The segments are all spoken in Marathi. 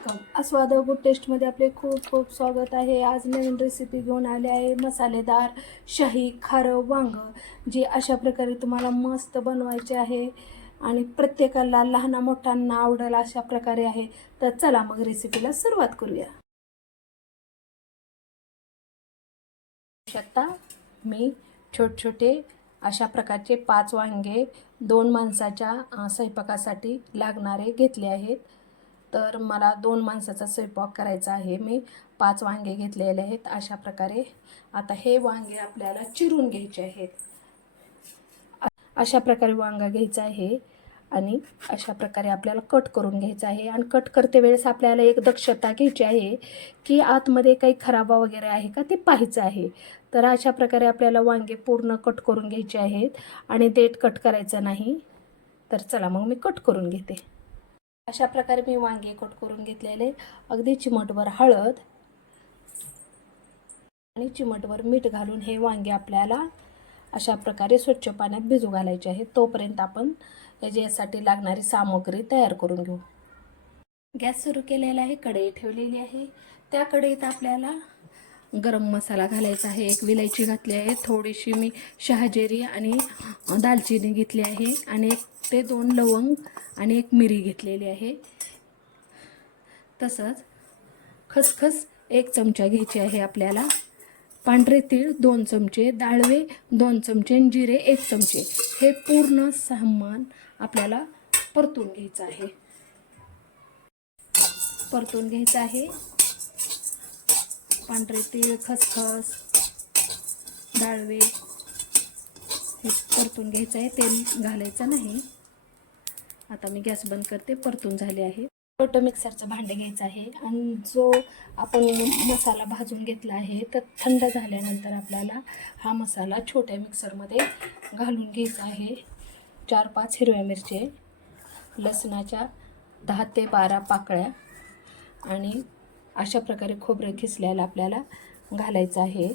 वेलकम आस्वाद गुड टेस्टमध्ये आपले खूप खूप स्वागत आहे. आज नवीन रेसिपी घेऊन आले आहे मसालेदार शाही खारं वांग जे अशा प्रकारे तुम्हाला मस्त बनवायचे आहे आणि प्रत्येकाला लहान मोठ्यांना आवडेल अशा प्रकारे आहे. तर चला मग रेसिपीला सुरुवात करूया. शकता मी छोटे छोटे अशा प्रकारचे पाच वांगे दोन माणसाच्या स्वयंपाकासाठी लागणारे घेतले आहेत. तर मला दोन माणसाचा स्वयंपाक करायचा आहे. मी पाच वांगे घेतलेले आहेत. अशा प्रकारे आता हे वांगे आपल्याला चिरून घ्यायचे आहेत. अशा प्रकारे वांगा घ्यायचा आहे आणि अशा प्रकारे आपल्याला कट करून घ्यायचं आहे. आणि कट करते वेळेस आपल्याला एक दक्षता घ्यायची आहे की आतमध्ये काही खराबा वगैरे आहे का ते पाहायचं आहे. तर अशा प्रकारे आपल्याला वांगे पूर्ण कट करून घ्यायचे आहेत. आणि देठ कट करायचं नाही. तर चला मग मी कट करून घेते. अशा प्रकारे मी वांगे कट करून घेतलेले. अगदी चिमटभर हळद आणि चिमटभर मीठ घालून हे वांगे आपल्याला अशा प्रकारे स्वच्छ पाण्यात भिजू घालायचे आहे. तोपर्यंत आपण याच्यासाठी लागणारी सामग्री तयार करून घेऊ. गॅस सुरू केलेला आहे कढई ठेवलेली आहे. त्या कढईत आपल्याला गरम मसाला घालायचा आहे एक विलायची घातली आहे थोडीशी मी शहाजिरी आणि दालचिनी घेतली आहे आणि एक ते दोन लवंग आणि एक मिरी घेतलेली आहे. तसंच खसखस एक चमचा घ्यायची आहे आपल्याला. पांढरे तीळ दोन चमचे डाळवे दोन चमचे जिरे एक चमचे. हे पूर्ण सामान आपल्याला परतून घ्यायचं आहे. परतून घ्यायचं आहे. पांढरे तीळ खसखस डाळवे हे परतून घ्यायचं आहे. तेल घालायचं नाही. आता मी गॅस बंद करते. परतून झाले आहे. छोटं मिक्सरचं भांडे घ्यायचं आहे. आणि जो आपण मसाला भाजून घेतला आहे तर थंड झाल्यानंतर आपल्याला हा मसाला छोट्या मिक्सरमध्ये घालून घ्यायचा आहे. चार पाच हिरव्या मिरचे लसणाच्या दहा ते बारा पाकळ्या आणि अशा प्रकारे खोबरं खिसल्याला आपल्याला घालायचं आहे.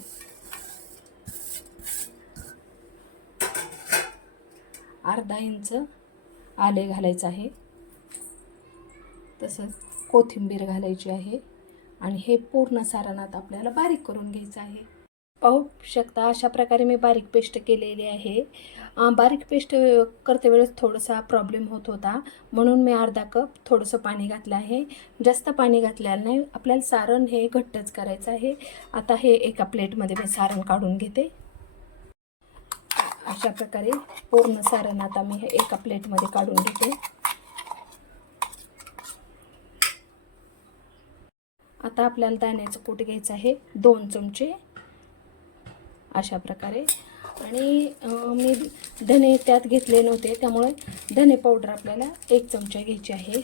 अर्धा इंच आले घालायचं आहे. तसंच कोथिंबीर घालायची आहे. आणि हे पूर्ण सारणात आपल्याला बारीक करून घ्यायचं आहे. पाहू शकता. अशा प्रकारे मी बारीक पेस्ट केलेली आहे. बारीक पेस्ट करते वेळेस थोडासा प्रॉब्लेम होत होता. म्हणून मी अर्धा कप थोडंसं पाणी घातलं आहे. जास्त पाणी घातलेलं नाही आपल्याला सारण हे घट्टच करायचं आहे. आता हे एका प्लेटमध्ये मी सारण काढून घेते. अशा प्रकारे पूर्ण सारण आता मी हे एका प्लेटमध्ये काढून घेते. आता आपल्याला दाण्याचं कूट घ्यायचं आहे. दोन चमचे अशा प्रकारे. आणि मी धने त्यात घेतले नव्हते त्यामुळे धने पावडर आपल्याला एक चमचा घ्यायची आहे.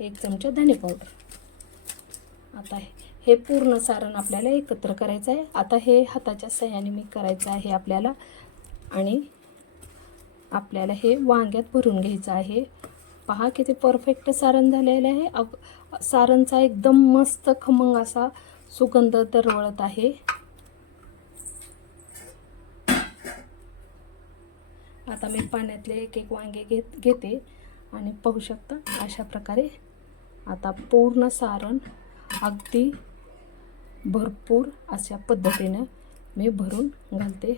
एक चमचा धने पावडर आता हे- पूर्ण सारण आपल्याला एकत्र करायचं आहे. आता हे हाताच्या सहाय्याने मी करायचं आहे आपल्याला. आणि आपल्याला हे वांग्यात भरून घ्यायचं आहे. पहा किती परफेक्ट सारण झालेलं आहे. अग सारणचा एकदम मस्त खमंग असा सुगंध दरवळत आहे. आता मी पाण्यातले एक एक वांगे घेत घेते आणि पाहू शकता अशा प्रकारे आता पूर्ण सारण अगदी भरपूर अशा पद्धतीनं मी भरून घालते.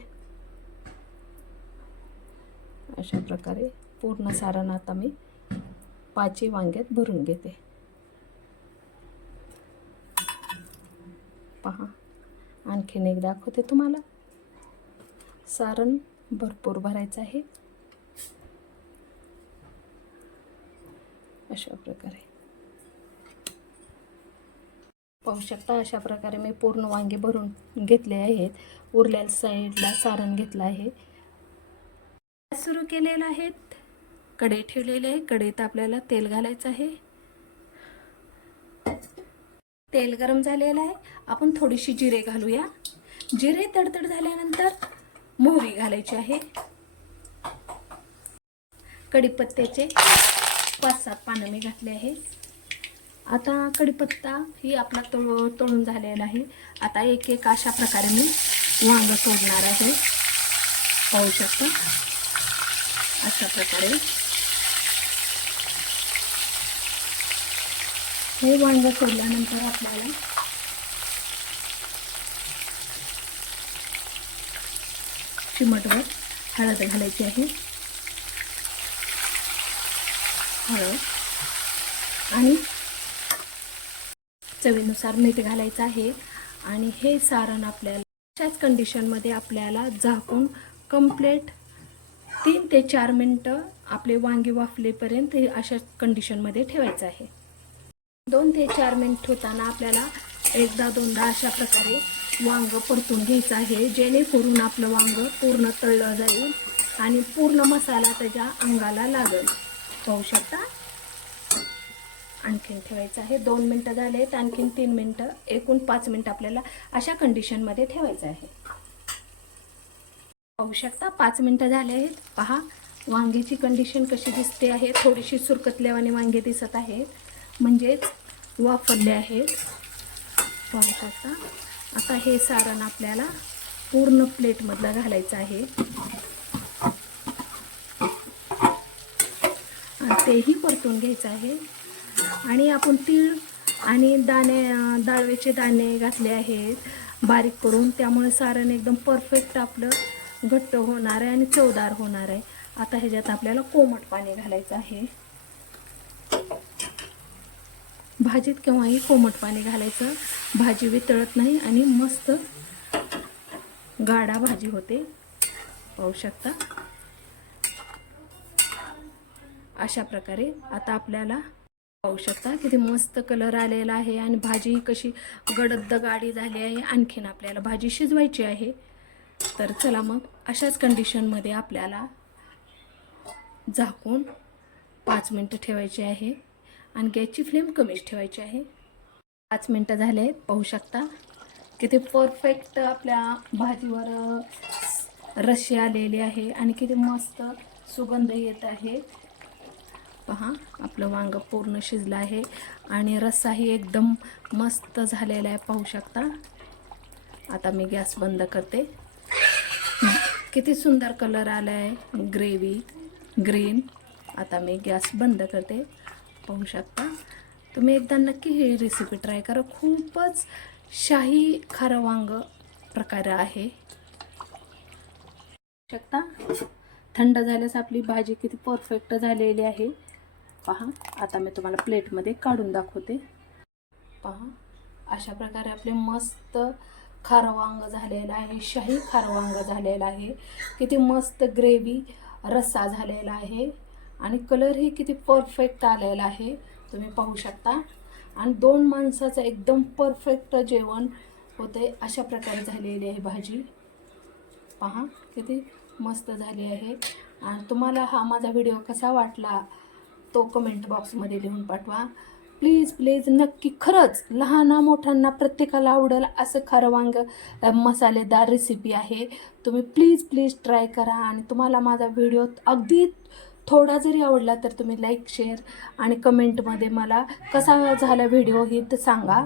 अशा प्रकारे पूर्ण सारण आता मी पाची वांग्यात भरून घेते. पहा आणखीन एक दाखवते तुम्हाला. सारण भरपूर भरायचं आहे. अशा प्रकारे. पाहू शकता अशा प्रकारे मी पूर्ण वांगे भरून घेतले आहेत. उरलेल्या साईडला सारण घेतलं आहे. सुरू केलेलं आहेत कढई ठेवलेले आहे. कढईत आपल्याला तेल घालायचं आहे. तेल गरम झालेलं आहे. आपण थोडीशी जिरे घालूया. जिरे तडतड झाल्यानंतर मोहरी घालायची आहे. कढीपत्त्याचे पाच सात पानं मी घातले आहे. आता कढीपत्ता ही आपला तळ तळून झालेला आहे. आता एक एक अशा प्रकारे मी वांग तोडणार आहे. पाहू शकतो. अशा प्रकारे. हे वांग सोडल्यानंतर आपल्याला चिमटवर हळद घालायची आहे. हळद. आणि चवीनुसार मीठ घालायचं आहे. आणि हे सारण आपल्याला अशाच कंडिशनमध्ये आपल्याला झाकून कम्प्लेट तीन ते चार मिनटं आपले वांगे वाफलेपर्यंत हे अशा कंडिशनमध्ये ठेवायचं आहे. दोन ते चार मिनिट होताना आपल्याला एकदा दोनदा अशा प्रकारे वांग परतून घ्यायचं आहे. जेणेकरून आपलं वांग पूर्ण तळलं जाईल आणि पूर्ण मसाला त्याच्या अंगाला लागेल. पाहू शकता? आणखीन ठेवायचं आहे. दोन मिनटं झालेत. आणखीन तीन मिनटं. एकूण पाच मिनटं आपल्याला अशा कंडिशनमध्ये ठेवायचं आहे. पाहू शकता? पाच मिनटं झाले आहेत. पहा वांग्याची कंडिशन कशी दिसते आहे. थोडीशी सुरकतल्यावाने वांगे दिसत आहेत. म्हणजेच वापरले आहेत. पाहू शकता आता हे सारण आपल्याला पूर्ण प्लेटमधलं घालायचं आहे. तेही परतून घ्यायचं आहे. आणि आपण तीळ आणि दाणे अं, डाळवेचे दाणे घातले आहेत. बारीक करून त्यामुळे सारण एकदम परफेक्ट आपलं घट्ट होणार आहे आणि चवदार होणार आहे. आता ह्याच्यात आपल्याला कोमट पाणी घालायचं आहे. भाजीत केव्हाही कोमट पाणी घालायचं. भाजी वितळत नाही आणि मस्त गाढा भाजी होते. पाहू शकता. अशा प्रकारे आता आपल्याला पाहू शकता किती मस्त कलर आलेला आहे आणि भाजी कशी गडद गाडी झाली आहे. आणखीन आपल्याला भाजी शिजवायची आहे. तर चला मग अशाच कंडिशनमध्ये आपल्याला झाकून पाच मिनटं ठेवायची आहे. आणि गॅसची फ्लेम कमीच ठेवायची आहे. पाच मिनटं झाले आहेत पाहू शकता. किती परफेक्ट आपल्या भाजीवर रशी आलेली आहे आणि किती मस्त सुगंध येत आहे. पहा आपलं वांगं पूर्ण शिजलं आहे आणि रस्साही एकदम मस्त झालेला आहे पाहू शकता. आता मी गॅस बंद करते. किती सुंदर कलर आला आहे ग्रेव्ही ग्रीन आता मी गॅस बंद करते पाहू शकता. तुम्ही एकदा नक्की ही रेसिपी ट्राय करा. खूपच शाही खारं वांग प्रकार आहे. शकता? थंड झाल्यास आपली भाजी किती परफेक्ट झालेली आहे. पहा आता मी तुम्हाला प्लेटमध्ये काढून दाखवते. पहा अशा प्रकारे आपले मस्त खारं वांग झालेलं आहे शाही खारं वांग झालेलं आहे. किती मस्त ग्रेव्ही रस्सा झालेला आहे. आणि कलरही किती परफेक्ट आलेला आहे. तुम्ही पाहू शकता. आणि दोन माणसाचं एकदम परफेक्ट जेवण होते अशा प्रकारे झालेली आहे भाजी. पहा किती मस्त झाली आहे. आणि तुम्हाला हा माझा व्हिडिओ कसा वाटला तो कमेंट बॉक्समध्ये लिहून पाठवा. प्लीज प्लीज नक्की खरंच लहाना मोठ्यांना प्रत्येकाला आवडेल असं खरं वांग मसालेदार रेसिपी आहे. तुम्ही प्लीज प्लीज ट्राय करा आणि तुम्हाला माझा व्हिडिओ अगदी थोडा जरी आवडला तर तुम्ही लाईक शेअर आणि कमेंटमध्ये मला कसा झाला व्हिडिओ हे तर सांगा.